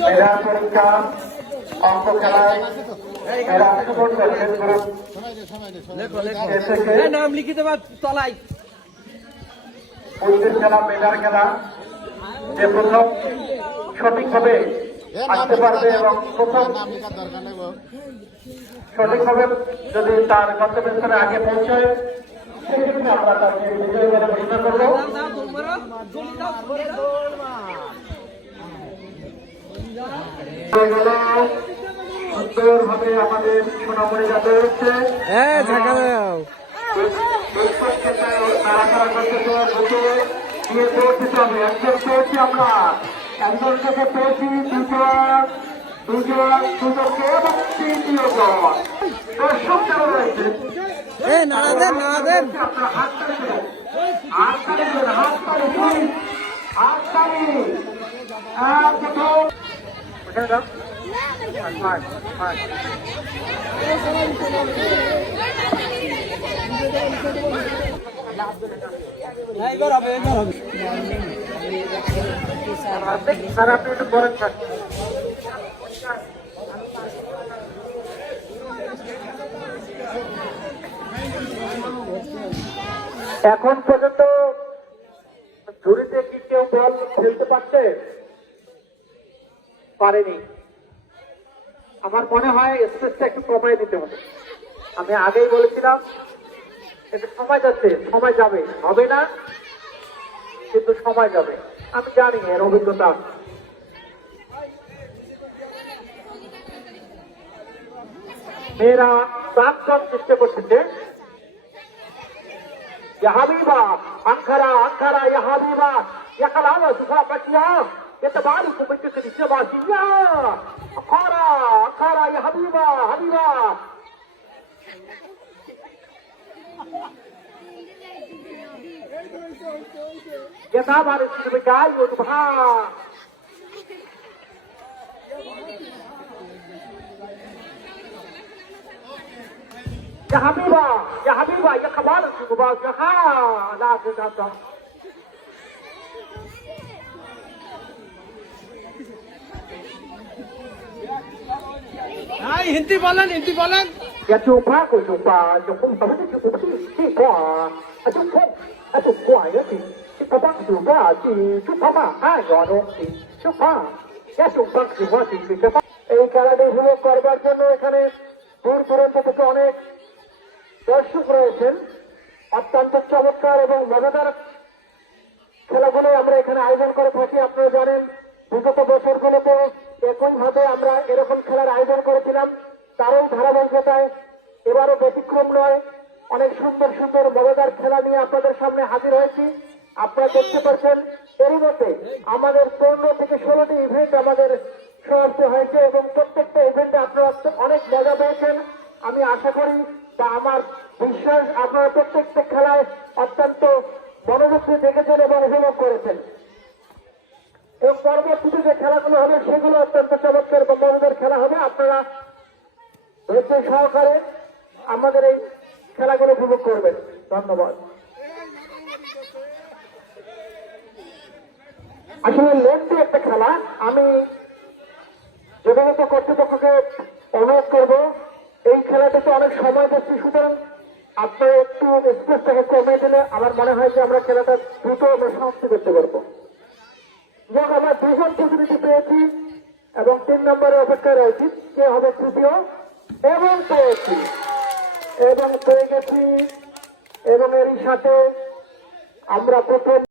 মেধা পরীক্ষা অঙ্ক খেলায় এরা অংশগ্রহণ করেছেন গ্রুপ নাম লিখিতে বা তলাই কুস্তির খেলা, মেধার খেলা। যে প্রথম সঠিকভাবে আসতে পারবে এবং প্রথম সঠিকভাবে যদি তার গন্তব্যস্থলে আগে পৌঁছায় সেক্ষেত্রে আমরা তাকে বিজয়ী বলে ঘোষণা করবো। সুন্দরভাবে আমাদের সোনামণি যাতে হচ্ছে তারা করতেছে দিয়ে পৌঁছতে হবে। একজন পেয়েছি আমরা, একজন থেকে পেয়েছি দুজনকে এবং তৃতীয়জন দর্শক যারা রয়েছে আপনার হাততালি স্যার আপনি একটু বলেন স্যার। এখন পর্যন্ত ঝুড়িতে কি কেউ বল খেলতে পারছে? পারেনি। আমার মনে হয় স্পেসটা একটু কমাই দিতে হবে। আমি আগেই বলেছিলাম একটু সময় যাচ্ছে, সময় যাবে, হবে না কিন্তু সময় যাবে। আমি জানি এর অভিজ্ঞতা। মেয়েরা প্রাক্তন চেষ্টা করতেছে يا حبيبة أنكرا أنكرا يا حبيبة يا كلامة سفا بشيا يتبارك بيتك الشباشية أنكرا أنكرا يا حبيبة حبيبة يا تبارك بيتك وتبها يا حبيبة يا حبيبة يا كبار الشباب يا ها لا تنسى هاي هندي بولن يا شوفا كو شوفا شوفا تمام شوفا شي كوا أشوفا يا شي كبار شوفا شي شوفا ما هاي يانو شوفا يا شوفا شوفا شي شوفا এই খেলাটি উপভোগ করবার জন্য এখানে দূর দূরান্ত থেকে অনেক দর্শক রয়েছেন। অত্যন্ত চমৎকার এবং মজাদার খেলাগুলো আমরা এখানে আয়োজন করে থাকি। আপনারা জানেন বিগত বছরগুলোতে একইভাবে আমরা এরকম খেলার আয়োজন করেছিলাম। তারই ধারাবাহিকতায় এবারও ব্যতিক্রম নয়, অনেক সুন্দর সুন্দর মজাদার খেলা নিয়ে আপনাদের সামনে হাজির হয়েছি। আপনারা দেখতে পাচ্ছেন এরই মধ্যে আমাদের 15 থেকে 16টি ইভেন্ট আমাদের সমাপ্ত হয়েছে এবং প্রত্যেকটা ইভেন্টে আপনারা অনেক মজা পেয়েছেন। আমি আশা করি বা আমার বিশ্বাস আপনারা প্রত্যেকটা খেলায় অত্যন্ত মনোযোগ দিয়ে দেখেছেন এবং উপভোগ করেছেন এবং পরবর্তীতে যে খেলাগুলো হবে সেগুলো অত্যন্ত চমৎকার এবং মজাদার খেলা হবে। আপনারা ধৈর্য সহকারে আমাদের এই খেলাগুলো উপভোগ করবেন। ধন্যবাদ। আসলে লেন্থি একটা খেলা। আমি যোগাযোগ কর্তৃপক্ষকে অনুরোধ করবো এই খেলাটাতে অনেক সময় দিচ্ছি, সুতরাং আপনারা একটু স্পেসটাকে কমিয়ে দিলে আমার মনে হয় যে আমরা খেলাটা দ্রুত আমরা সমাপ্তি করতে পারবো। যাক, আমরা 2জন প্রতিনিধি পেয়েছি এবং 3 নম্বরে অপেক্ষায় রয়েছি কে হবে তৃতীয় এবং পেয়ে গেছি এবং এরই সাথে আমরা প্রথম